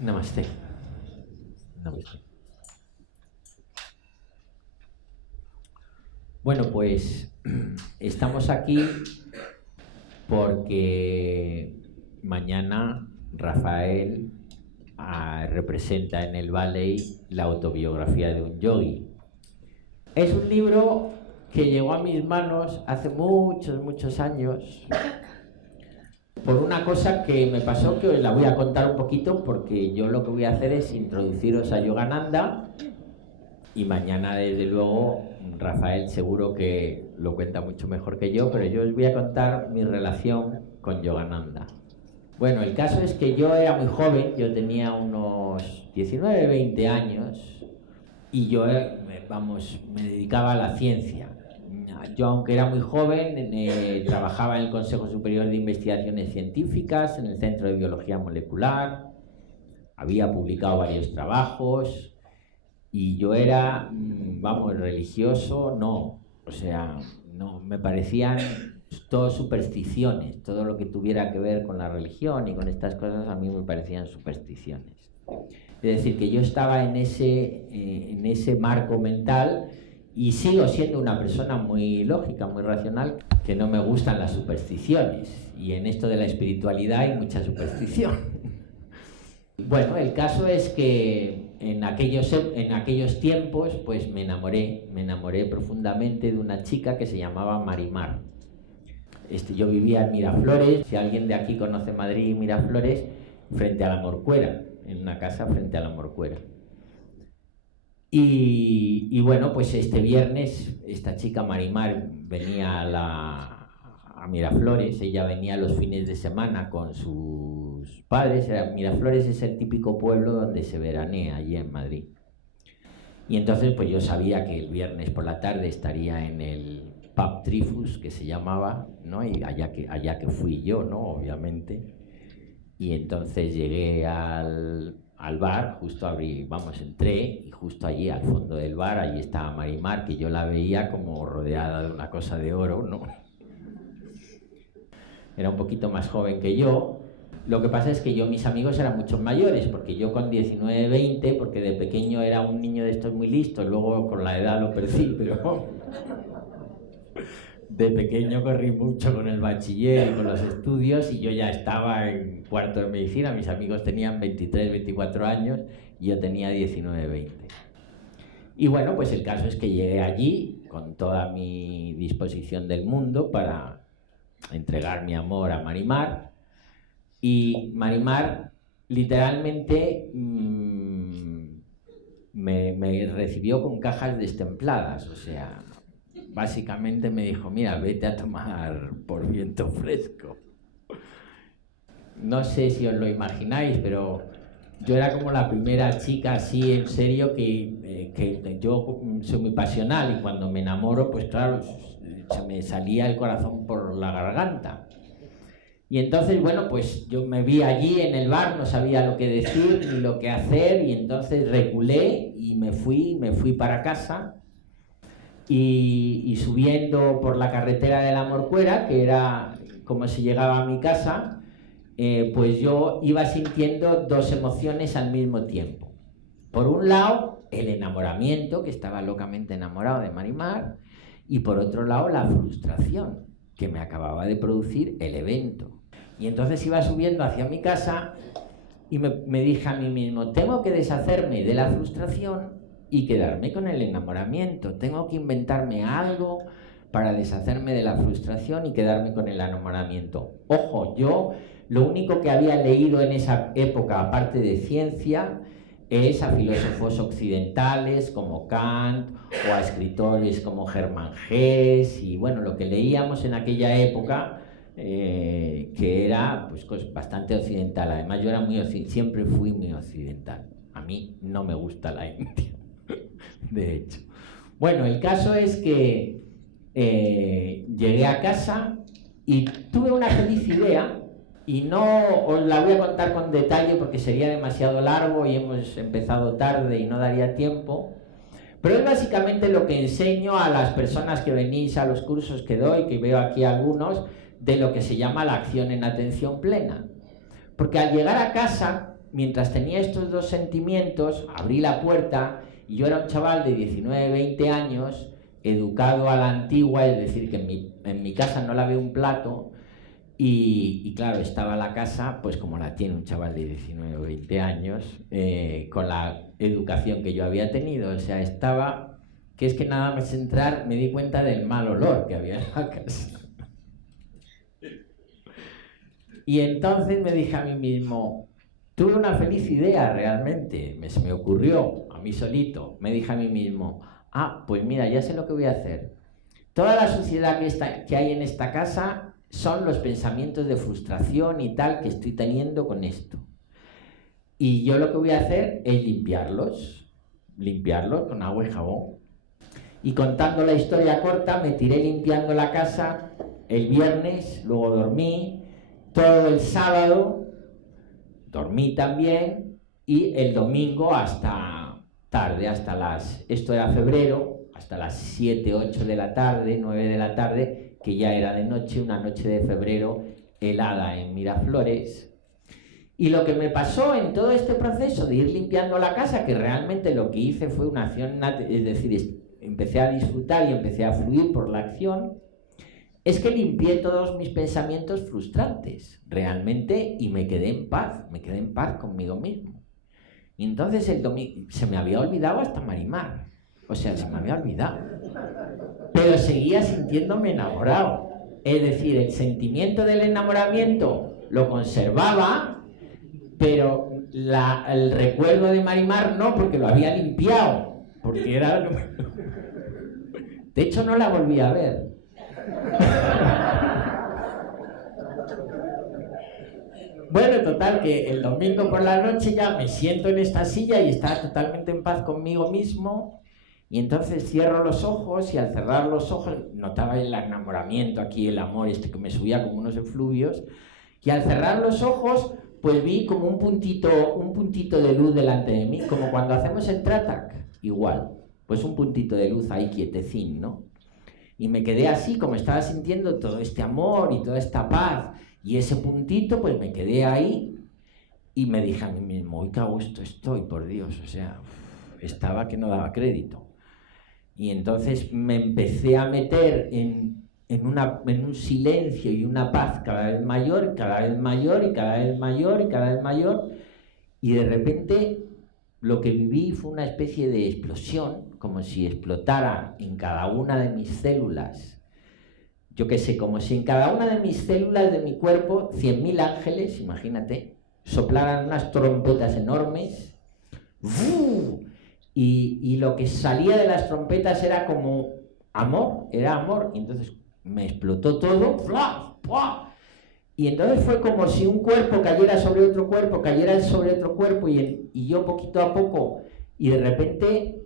Namaste. Namaste. Bueno, pues estamos aquí porque mañana Rafael representa en el Ballet la autobiografía de un yogi. Es un libro que llegó a mis manos hace muchos años por una cosa que me pasó, que os la voy a contar un poquito, porque yo lo que voy a hacer es introduciros a Yogananda y mañana, desde luego, Rafael seguro que lo cuenta mucho mejor que yo, pero yo os voy a contar mi relación con Yogananda. Bueno, el caso es que yo era muy joven, yo tenía unos 19, 20 años y yo, me dedicaba a la ciencia. Yo, aunque era muy joven, trabajaba en el Consejo Superior de Investigaciones Científicas, en el Centro de Biología Molecular, había publicado varios trabajos y yo era, religioso, no, o sea, no, me parecían todo supersticiones, todo lo que tuviera que ver con la religión y con estas cosas a mí me parecían supersticiones. Es decir, que yo estaba en ese marco mental y sigo siendo una persona muy lógica, muy racional, que no me gustan las supersticiones. Y en esto de la espiritualidad hay mucha superstición. Bueno, el caso es que en aquellos tiempos pues me enamoré profundamente de una chica que se llamaba Marimar. Yo vivía en Miraflores, si alguien de aquí conoce Madrid y Miraflores, frente a la Morcuera, en una casa frente a la Morcuera. Y bueno, pues este viernes esta chica Marimar venía a Miraflores, ella venía los fines de semana con sus padres. Miraflores es el típico pueblo donde se veranea allí en Madrid. Y entonces pues yo sabía que el viernes por la tarde estaría en el Pub Trifus, que se llamaba, ¿no? Y allá que fui yo, ¿no? Obviamente. Y entonces llegué al bar, entré y justo allí al fondo del bar, allí estaba Marimar, que yo la veía como rodeada de una cosa de oro, ¿no? Era un poquito más joven que yo. Lo que pasa es que mis amigos eran mucho mayores, porque yo con 19, 20, porque de pequeño era un niño de estos muy listos, luego con la edad lo perdí, pero de pequeño corrí mucho con el bachiller y con los estudios y yo ya estaba en cuarto de medicina, mis amigos tenían 23, 24 años y yo tenía 19, 20. Y bueno, pues el caso es que llegué allí con toda mi disposición del mundo para entregar mi amor a Marimar, y Marimar literalmente me recibió con cajas destempladas, o sea, básicamente me dijo: mira, vete a tomar por viento fresco. No sé si os lo imagináis, pero yo era como la primera chica así en serio que yo soy muy pasional y cuando me enamoro, pues claro, se me salía el corazón por la garganta. Y entonces, bueno, pues yo me vi allí en el bar, no sabía lo que decir ni lo que hacer, y entonces reculé y me fui para casa. Y subiendo por la carretera de la Morcuera, que era como se llegaba a mi casa, pues yo iba sintiendo dos emociones al mismo tiempo. Por un lado, el enamoramiento, que estaba locamente enamorado de Marimar, y por otro lado, la frustración que me acababa de producir el evento. Y entonces iba subiendo hacia mi casa y me dije a mí mismo: tengo que deshacerme de la frustración y quedarme con el enamoramiento. Tengo que inventarme algo para deshacerme de la frustración y quedarme con el enamoramiento. Ojo, yo lo único que había leído en esa época, aparte de ciencia, es a filósofos occidentales como Kant o a escritores como Hermann Hesse, y bueno, lo que leíamos en aquella época, que era pues bastante occidental. Además yo era siempre fui muy occidental. A mí no me gusta la India. De hecho. Bueno, el caso es que llegué a casa y tuve una feliz idea, y no os la voy a contar con detalle porque sería demasiado largo y hemos empezado tarde y no daría tiempo, pero es básicamente lo que enseño a las personas que venís a los cursos que doy, que veo aquí algunos, de lo que se llama la acción en atención plena. Porque al llegar a casa mientras tenía estos dos sentimientos, abrí la puerta y yo era un chaval de 19, 20 años, educado a la antigua, es decir, que en mi casa no lavé un plato y claro, estaba la casa pues como la tiene un chaval de 19 o 20 años, con la educación que yo había tenido, o sea, estaba, que es que nada más entrar me di cuenta del mal olor que había en la casa. Y entonces me dije a mí mismo, tuve una feliz idea realmente, se me ocurrió a mí solito, me dije a mí mismo, pues mira, ya sé lo que voy a hacer. Toda la suciedad que hay en esta casa son los pensamientos de frustración y tal que estoy teniendo con esto. Y yo lo que voy a hacer es limpiarlos con agua y jabón. Y contando la historia corta, me tiré limpiando la casa el viernes, luego dormí, todo el sábado dormí también y el domingo hasta tarde, esto era febrero, hasta las 7, 8 de la tarde, 9 de la tarde, que ya era de noche, una noche de febrero helada en Miraflores. Y lo que me pasó en todo este proceso de ir limpiando la casa, que realmente lo que hice fue una acción, es decir, empecé a disfrutar y empecé a fluir por la acción, es que limpié todos mis pensamientos frustrantes, realmente, y me quedé en paz conmigo mismo. Y entonces el domingo se me había olvidado hasta Marimar, o sea, se me había olvidado, pero seguía sintiéndome enamorado, es decir, el sentimiento del enamoramiento lo conservaba, pero el recuerdo de Marimar no, porque lo había limpiado, porque era... De hecho, no la volví a ver. Bueno, total, que el domingo por la noche ya me siento en esta silla y estaba totalmente en paz conmigo mismo, y entonces cierro los ojos y al cerrar los ojos notaba el enamoramiento aquí, el amor que me subía como unos efluvios, y al cerrar los ojos pues vi como un puntito de luz delante de mí, como cuando hacemos el Tratak, igual, pues un puntito de luz ahí quietecín, ¿no? Y me quedé así, como estaba sintiendo todo este amor y toda esta paz, y ese puntito, pues me quedé ahí, y me dije a mí mismo, uy, qué a gusto estoy, por Dios, o sea, estaba que no daba crédito. Y entonces me empecé a meter en un silencio y una paz cada vez mayor, cada vez mayor, y cada vez mayor, y cada vez mayor, y de repente lo que viví fue una especie de explosión, como si explotara en cada una de mis células, yo qué sé, como si en cada una de mis células de mi cuerpo 100.000 ángeles, imagínate, soplaran unas trompetas enormes, y lo que salía de las trompetas era como amor, era amor, y entonces me explotó todo, y entonces fue como si un cuerpo cayera sobre otro cuerpo, cayera sobre otro cuerpo, y yo poquito a poco, y de repente,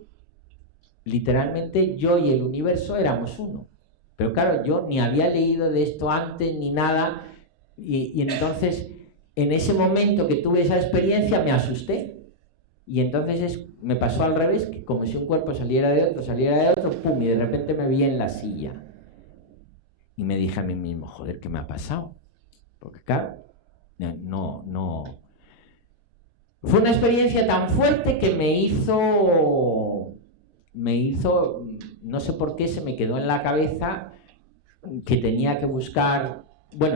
literalmente yo y el universo éramos uno. Pero claro, yo ni había leído de esto antes ni nada, y entonces en ese momento que tuve esa experiencia me asusté, y entonces me pasó al revés, que como si un cuerpo saliera de otro, pum, y de repente me vi en la silla, y me dije a mí mismo, joder, ¿qué me ha pasado? Porque claro, no... Fue una experiencia tan fuerte que me hizo, no sé por qué, se me quedó en la cabeza que tenía que buscar,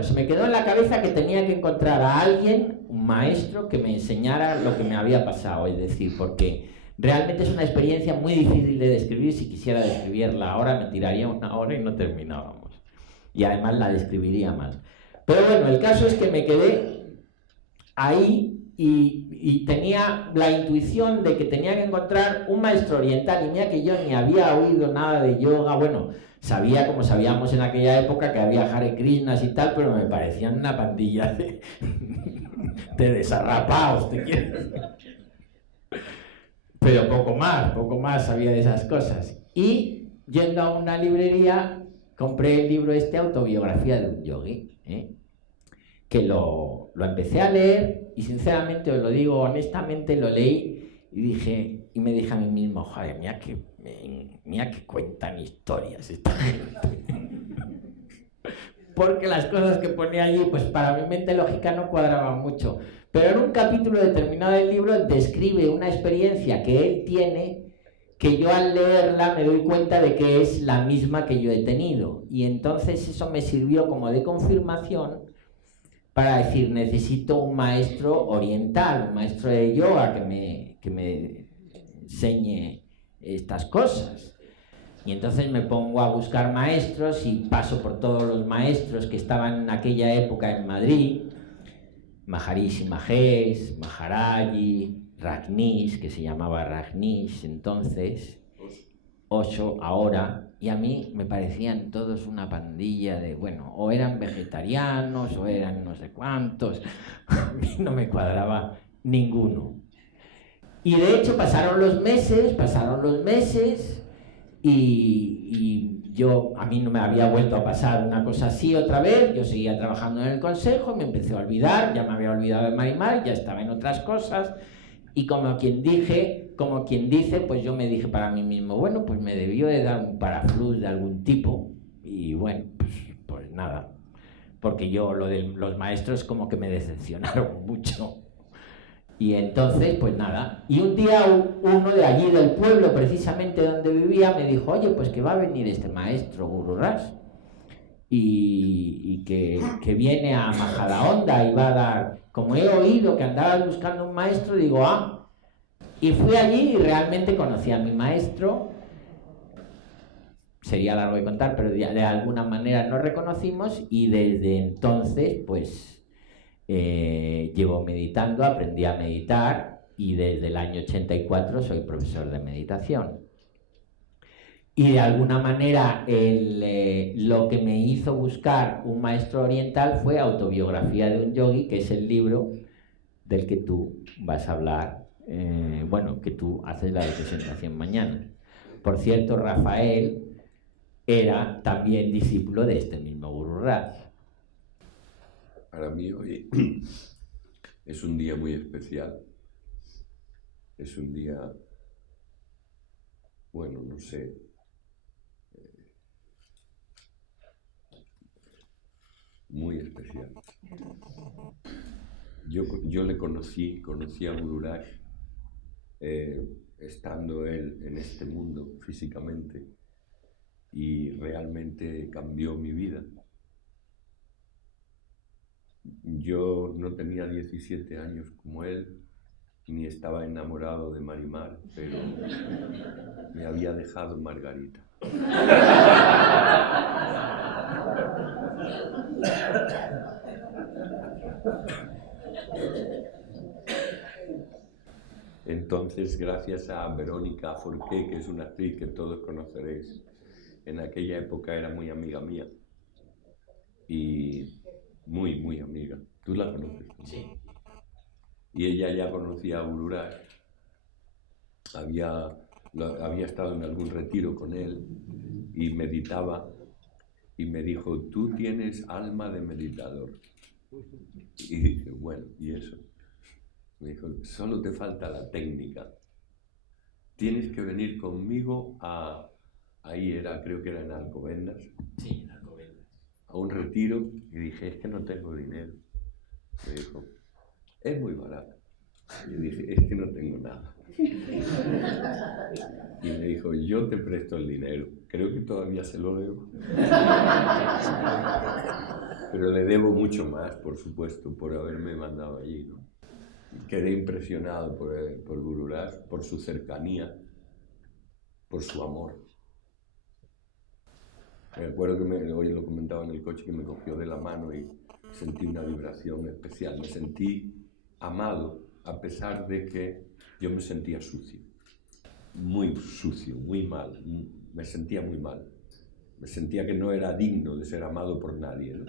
se me quedó en la cabeza que tenía que encontrar a alguien, un maestro, que me enseñara lo que me había pasado, es decir, porque realmente es una experiencia muy difícil de describir. Si quisiera describirla ahora me tiraría una hora y no terminábamos, y además la describiría mal. Pero bueno, el caso es que me quedé ahí y tenía la intuición de que tenía que encontrar un maestro oriental, y mira que yo ni había oído nada de yoga, sabía, como sabíamos en aquella época, que había Hare Krishnas y tal, pero me parecían una pandilla de desarrapados, ¿te quieres? Pero poco más sabía de esas cosas. Y yendo a una librería, compré el libro Autobiografía de un Yogi, que lo empecé a leer, y sinceramente os lo digo honestamente, lo leí y me dije a mí mismo, joder, mira que cuentan historias esta gente. Porque las cosas que ponía allí, pues para mi mente lógica no cuadraban mucho, Pero en un capítulo determinado del libro describe una experiencia que él tiene, que yo al leerla me doy cuenta de que es la misma que yo he tenido. Y entonces eso me sirvió como de confirmación para decir, necesito un maestro oriental, un maestro de yoga que me enseñe estas cosas. Y entonces me pongo a buscar maestros y paso por todos los maestros que estaban en aquella época en Madrid, Maharishi Mahesh, Maharaji, Rajneesh, que se llamaba Rajneesh entonces, Osho ahora, y a mí me parecían todos una pandilla de, bueno, o eran vegetarianos o eran no sé cuántos, a mí no me cuadraba ninguno. Y de hecho pasaron los meses y a mí no me había vuelto a pasar una cosa así otra vez, yo seguía trabajando en el consejo, me empecé a olvidar, ya me había olvidado de Marimar, ya estaba en otras cosas, y como quien dice, pues yo me dije para mí mismo, bueno, pues me debió de dar un paraflux de algún tipo, y bueno, pues nada, porque yo lo de los maestros como que me decepcionaron mucho. Y entonces, pues nada, y un día uno de allí del pueblo, precisamente donde vivía, me dijo, oye, pues que va a venir este maestro Guru Raj y que viene a Majadahonda y va a dar, como he oído que andabas buscando un maestro, digo, y fui allí y realmente conocí a mi maestro. Sería largo de contar, pero de alguna manera nos reconocimos y desde entonces, pues llevo meditando, aprendí a meditar y desde el año 84 soy profesor de meditación. Y de alguna manera lo que me hizo buscar un maestro oriental fue Autobiografía de un Yogi, que es el libro del que tú vas a hablar, bueno, que tú haces la presentación mañana. Por cierto, Rafael era también discípulo de este mismo Guru Raj. Para mí hoy es un día muy especial. Es un día, bueno, no sé, muy especial. Yo le conocí a Guru Raj estando él en este mundo físicamente y realmente cambió mi vida. Yo no tenía 17 años como él, ni estaba enamorado de Marimar, pero me había dejado Margarita. Entonces, gracias a Verónica Forqué, que es una actriz que todos conoceréis, en aquella época era muy amiga mía y muy, muy amiga. ¿Tú la conoces? Sí. Y ella ya conocía a Guru Raj, había estado en algún retiro con él y meditaba y me dijo, tú tienes alma de meditador. Y dije, bueno, ¿y eso? Me dijo, solo te falta la técnica. Tienes que venir conmigo ahí era, creo que era en Alcobendas. Sí, en Alcobendas. A un retiro y dije, es que no tengo dinero. Me dijo, es muy barato. Y yo dije, es que no tengo nada. Y me dijo, yo te presto el dinero. Creo que todavía se lo debo. Pero le debo mucho más, por supuesto, por haberme mandado allí, ¿no? Quedé impresionado por Guru Raj, por su cercanía, por su amor. Me acuerdo que hoy lo comentaba en el coche, que me cogió de la mano y sentí una vibración especial. Me sentí amado, a pesar de que yo me sentía sucio, muy mal. Me sentía muy mal. Me sentía que no era digno de ser amado por nadie, ¿no?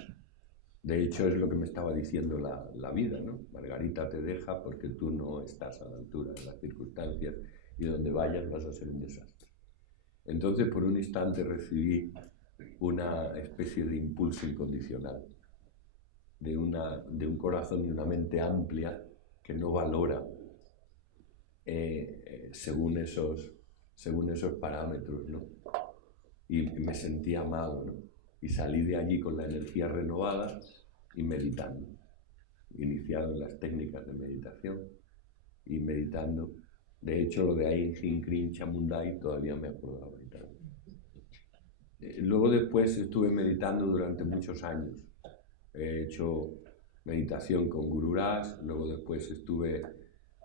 De hecho, es lo que me estaba diciendo la vida, ¿no? Margarita te deja porque tú no estás a la altura de las circunstancias y donde vayas vas a ser un desastre. Entonces, por un instante recibí una especie de impulso incondicional, de un corazón y una mente amplia que no valora según esos parámetros, ¿no? Y me sentí amado, ¿no? Y salí de allí con la energía renovada y meditando. iniciado en las técnicas de meditación y meditando. De hecho, lo de Ain Hin Krin Chamundai todavía me acordaba y tal. Luego después estuve meditando durante muchos años. He hecho meditación con Guru Ras, luego después estuve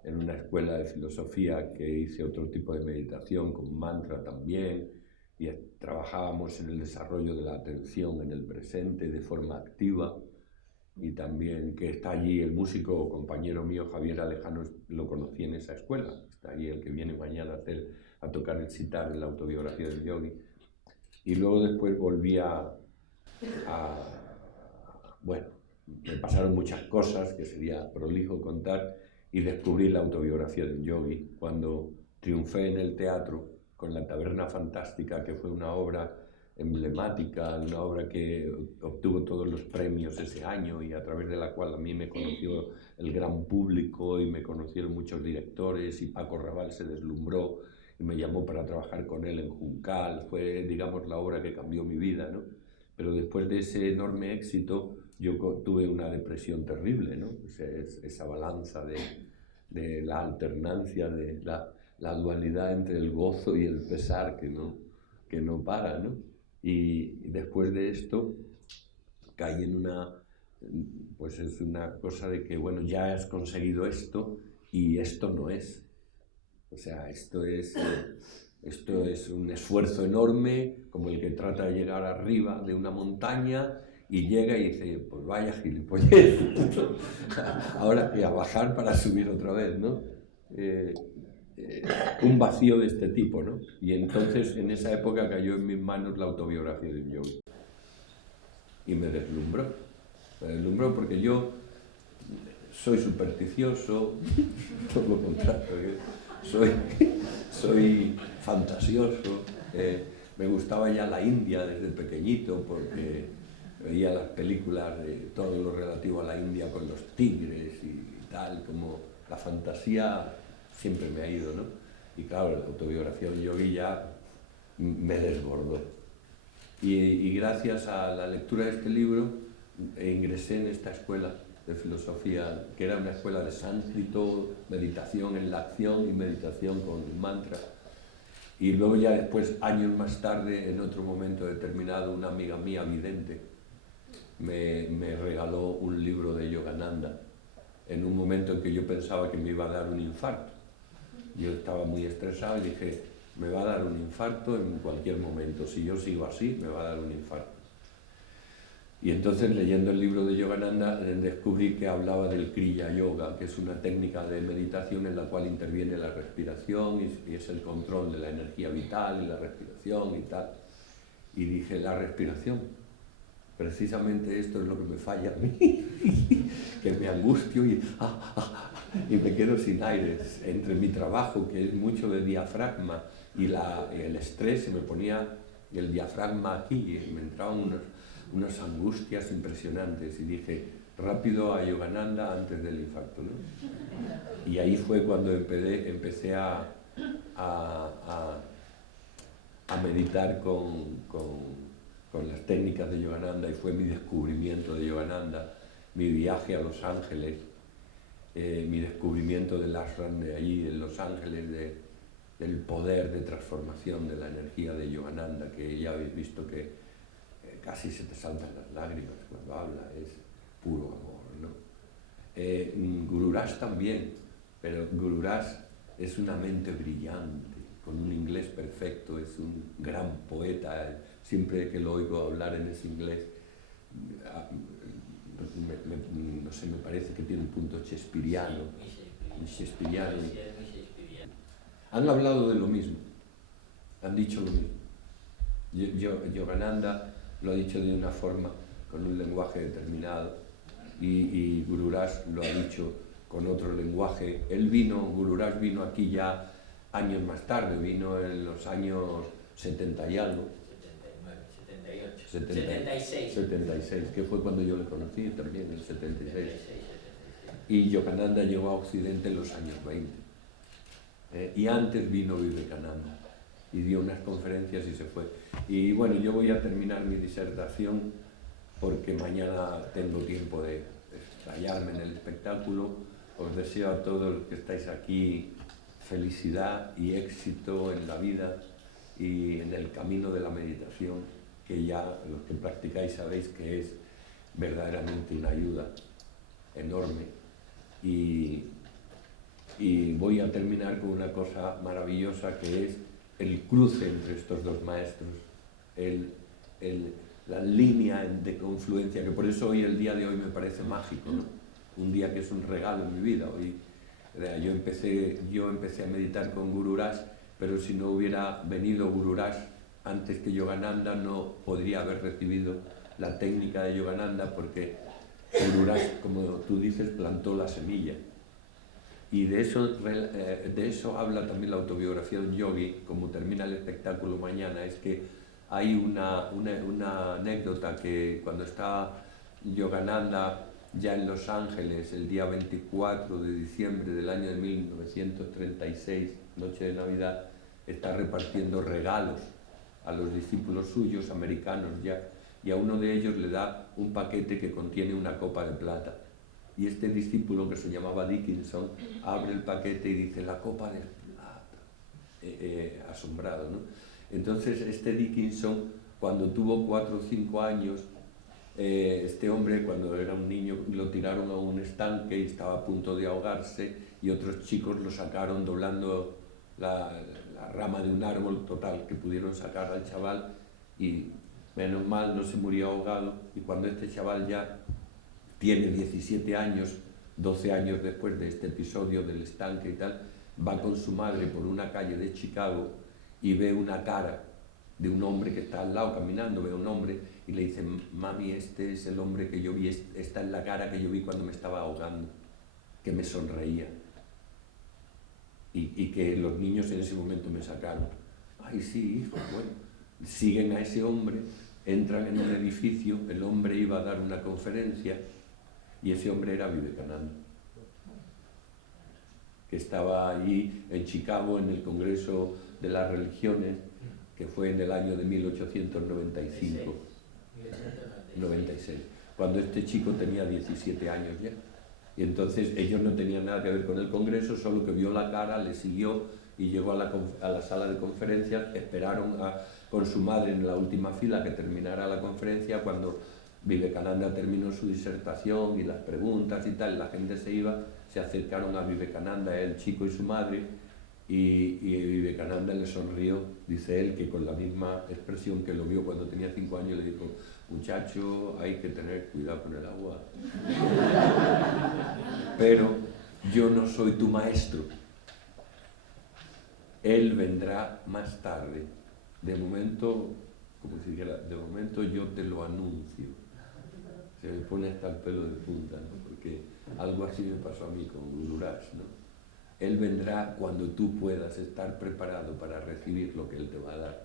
en una escuela de filosofía que hice otro tipo de meditación con mantra también, y trabajábamos en el desarrollo de la atención en el presente de forma activa, y también que está allí el músico compañero mío Javier Alejano, lo conocí en esa escuela, está allí el que viene mañana a tocar el sitar en la autobiografía del yogi. Y luego después volví bueno, me pasaron muchas cosas que sería prolijo contar, y descubrí la autobiografía del yogi cuando triunfé en el teatro con La Taberna Fantástica, que fue una obra emblemática, una obra que obtuvo todos los premios ese año y a través de la cual a mí me conoció el gran público y me conocieron muchos directores, y Paco Rabanne se deslumbró y me llamó para trabajar con él en Juncal. Fue, digamos, la obra que cambió mi vida, ¿no? Pero después de ese enorme éxito yo tuve una depresión terrible, ¿no? O sea, esa balanza de la alternancia, de la dualidad entre el gozo y el pesar que no para, ¿no? Y después de esto caí en pues es una cosa de que, bueno, ya has conseguido esto y esto no es. O sea, esto es un esfuerzo enorme, como el que trata de llegar arriba de una montaña y llega y dice, pues vaya gilipollez, ahora que a bajar para subir otra vez, ¿no? Un vacío de este tipo, ¿no? Y entonces en esa época cayó en mis manos la autobiografía de un yogi. Y me deslumbró porque yo soy supersticioso, todo lo contrario, soy fantasioso, me gustaba ya la India desde pequeñito porque veía las películas de todo lo relativo a la India con los tigres y tal, como la fantasía siempre me ha ido, ¿no? Y claro, la autobiografía de yogi ya me desbordó. Y gracias a la lectura de este libro ingresé en esta escuela de filosofía, que era una escuela de sánscrito, meditación en la acción y meditación con el mantra. Y luego ya después, años más tarde, en otro momento determinado, una amiga mía vidente me regaló un libro de Yogananda en un momento en que yo pensaba que me iba a dar un infarto. Yo estaba muy estresado y dije, me va a dar un infarto en cualquier momento, si yo sigo así, me va a dar un infarto. Y entonces, leyendo el libro de Yogananda, descubrí que hablaba del Kriya Yoga, que es una técnica de meditación en la cual interviene la respiración y es el control de la energía vital y la respiración y tal. Y dije, la respiración, precisamente esto es lo que me falla a mí, que me angustio y me quedo sin aires. Entre mi trabajo, que es mucho de diafragma, y el estrés, se me ponía el diafragma aquí y me entraban unas angustias impresionantes, y dije, rápido a Yogananda antes del infarto, ¿no? Y ahí fue cuando empecé a meditar con las técnicas de Yogananda, y fue mi descubrimiento de Yogananda, mi viaje a Los Ángeles, mi descubrimiento del ashram de allí, en Los Ángeles, del poder de transformación de la energía de Yogananda, que ya habéis visto que casi se te saltan las lágrimas cuando habla, es puro amor, ¿no? Guru Ras también, pero Guru Ras es una mente brillante, con un inglés perfecto, es un gran poeta. Siempre que lo oigo hablar en ese inglés, no sé, me parece que tiene un punto shakespeariano. Han hablado de lo mismo, han dicho lo mismo. Yogananda lo ha dicho de una forma, con un lenguaje determinado, y Guru Ras lo ha dicho con otro lenguaje. Guru Ras vino aquí ya años más tarde, vino en los años 70 y algo. 76, que fue cuando yo le conocí también, en el 76. Y Yogananda llegó a Occidente en los años 20. Y antes vino Vivekananda y dio unas conferencias y se fue. Y bueno, yo voy a terminar mi disertación porque mañana tengo tiempo de explayarme en el espectáculo, os deseo a todos los que estáis aquí felicidad y éxito en la vida y en el camino de la meditación, que ya los que practicáis sabéis que es verdaderamente una ayuda enorme. Y voy a terminar con una cosa maravillosa, que es el cruce entre estos dos maestros, la línea de confluencia, que por eso hoy, el día de hoy, me parece mágico, ¿no? Un día que es un regalo en mi vida. Hoy, yo empecé a meditar con Guru Raj, pero si no hubiera venido Guru Raj antes que Yogananda, no podría haber recibido la técnica de Yogananda, porque Guru Raj, como tú dices, plantó la semilla. Y de eso habla también la autobiografía de un yogi, como termina el espectáculo mañana. Es que hay una anécdota, que cuando estaba Yogananda ya en Los Ángeles, el día 24 de diciembre del año de 1936, noche de Navidad, está repartiendo regalos a los discípulos suyos, americanos ya, y a uno de ellos le da un paquete que contiene una copa de plata. Y este discípulo, que se llamaba Dickinson, abre el paquete y dice: la copa de plata, asombrado, ¿no? Entonces este Dickinson, cuando tuvo 4 o 5 años, este hombre, cuando era un niño, lo tiraron a un estanque y estaba a punto de ahogarse, y otros chicos lo sacaron doblando la rama de un árbol, total, que pudieron sacar al chaval, y menos mal no se murió ahogado. Y cuando este chaval ya tiene 17 años, 12 años después de este episodio del estanque y tal, va con su madre por una calle de Chicago y ve una cara de un hombre que está al lado caminando, ve a un hombre y le dice: mami, este es el hombre que yo vi, esta es la cara que yo vi cuando me estaba ahogando, que me sonreía, y que los niños en ese momento me sacaron. Ay, sí, hijo. Bueno, siguen a ese hombre, entran en un edificio, el hombre iba a dar una conferencia, y ese hombre era Vivekananda, que estaba allí en Chicago en el Congreso de las Religiones, que fue en el año de 1895, 96, cuando este chico tenía 17 años ya. Y entonces ellos no tenían nada que ver con el Congreso, solo que vio la cara, le siguió y llegó a la sala de conferencias. Esperaron con su madre en la última fila que terminara la conferencia. Cuando Vivekananda terminó su disertación y las preguntas y tal, la gente se iba, se acercaron a Vivekananda, el chico y su madre, y Vivekananda le sonrió. Dice él que con la misma expresión que lo vio cuando tenía 5 años, le dijo: muchacho, hay que tener cuidado con el agua. Pero yo no soy tu maestro. Él vendrá más tarde. De momento, como si dijera, de momento yo te lo anuncio. Se me pone hasta el pelo de punta, ¿no? Porque algo así me pasó a mí con Guru Raj, ¿no? Él vendrá cuando tú puedas estar preparado para recibir lo que Él te va a dar.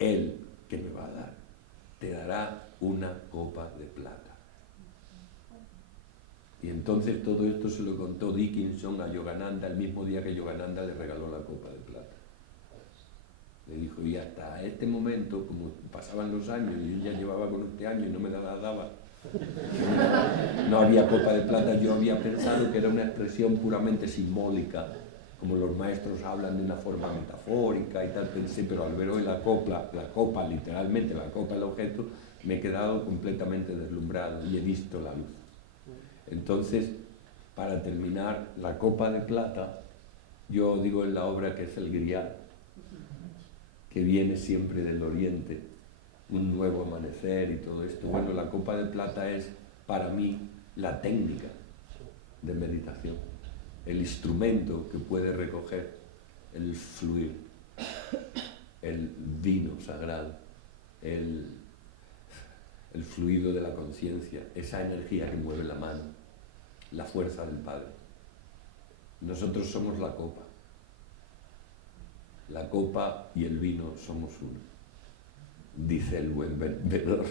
Él, que me va a dar, te dará una copa de plata. Y entonces todo esto se lo contó Dickinson a Yogananda el mismo día que Yogananda le regaló la copa de plata. Le dijo: y hasta este momento, como pasaban los años y yo ya llevaba con este año y no me la daba, no había copa de plata, yo había pensado que era una expresión puramente simbólica, como los maestros hablan de una forma metafórica y tal, pensé, pero al ver hoy la copa, literalmente la copa, el objeto, me he quedado completamente deslumbrado y he visto la luz. Entonces, para terminar, la copa de plata, yo digo en la obra que es el grial, que viene siempre del oriente, un nuevo amanecer y todo esto. Bueno, la copa de plata es para mí la técnica de meditación, el instrumento que puede recoger el fluir, el vino sagrado, el fluido de la conciencia, esa energía que mueve la mano, la fuerza del Padre. Nosotros somos la copa. La copa y el vino somos uno, dice el buen bebedor.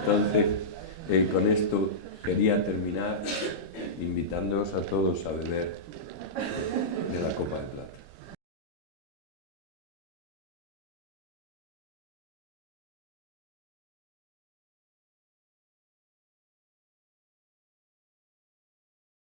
Entonces, con esto quería terminar invitándoos a todos a beber de la copa de plata.